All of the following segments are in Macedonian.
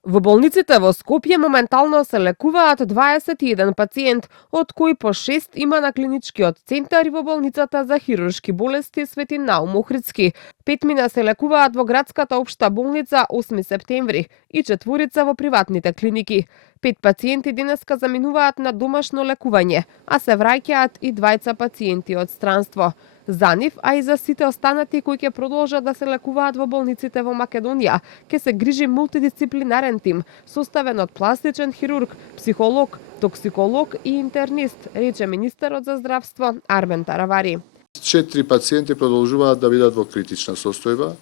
Во болниците во Скопје моментално се лекуваат 21 пациент, од кои по 6 има на клиничкиот центар и во болницата за хируршки болести Свети Наум Охридски. 5 се лекуваат во градската општа болница 8 септември и 4 во приватните клиники. 5 пациенти денеска заминуваат на домашно лекување, а се враќаат и 2 пациенти од странство. За нив, а и за сите останати кои ќе продолжат да се лекуваат во болниците во Македонија, ќе се грижи мултидисциплинарен тим, составен од пластичен хирург, психолог, токсиколог и интернист, рече министерот за здравство Армен Таравари. 4 пациенти продолжуваат да бидат во критична состојба.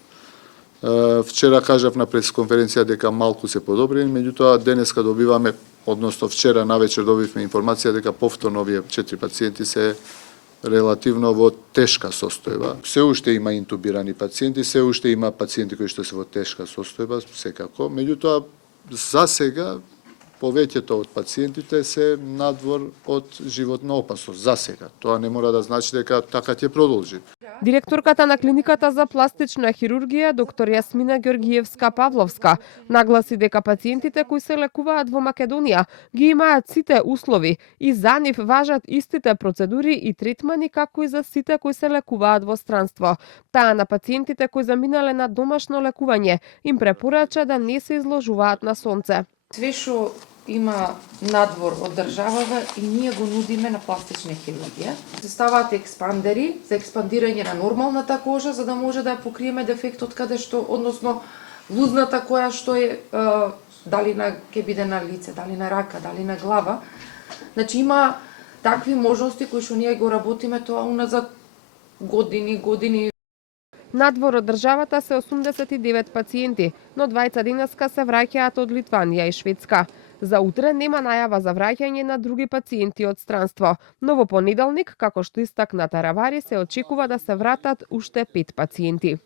Вчера кажав на пресконференција дека малку се подобрени, меѓутоа денеска добиваме, односно вчера навечер добивме информација дека повторно овие 4 пациенти се релативно во тешка состојба. Се уште има интубирани пациенти, се уште има пациенти кои што се во тешка состојба, секако. Меѓутоа, за сега, повеќето од пациентите се надвор од животна опасност. За сега. Тоа не мора да значи дека така ќе продолжи. Директорката на клиниката за пластична хирургија, доктор Јасмина Ѓоргиевска-Павловска, нагласи дека пациентите кои се лекуваат во Македонија ги имаат сите услови и за нив важат истите процедури и третмани како и за сите кои се лекуваат во странство. Таа на пациентите кои заминале на домашно лекување им препорача да не се изложуваат на сонце. Све што има надвор од државава и ние го нудиме на пластична хирургија. Се ставаат експандери за експандирање на нормалната кожа за да може да ја покриеме дефектот каде што, односно лузната која што е дали ќе биде на лице, дали на рака, дали на глава. Значи има такви можности кои што ние го работиме тоа уназад години. Надвор од државата се 89 пациенти, но 2 денеска се враќаат од Литванија и Шведска. За утре нема најава за враќање на други пациенти од странство, но во понеделник, како што истакна Таравари, се очекува да се вратат уште 5 пациенти.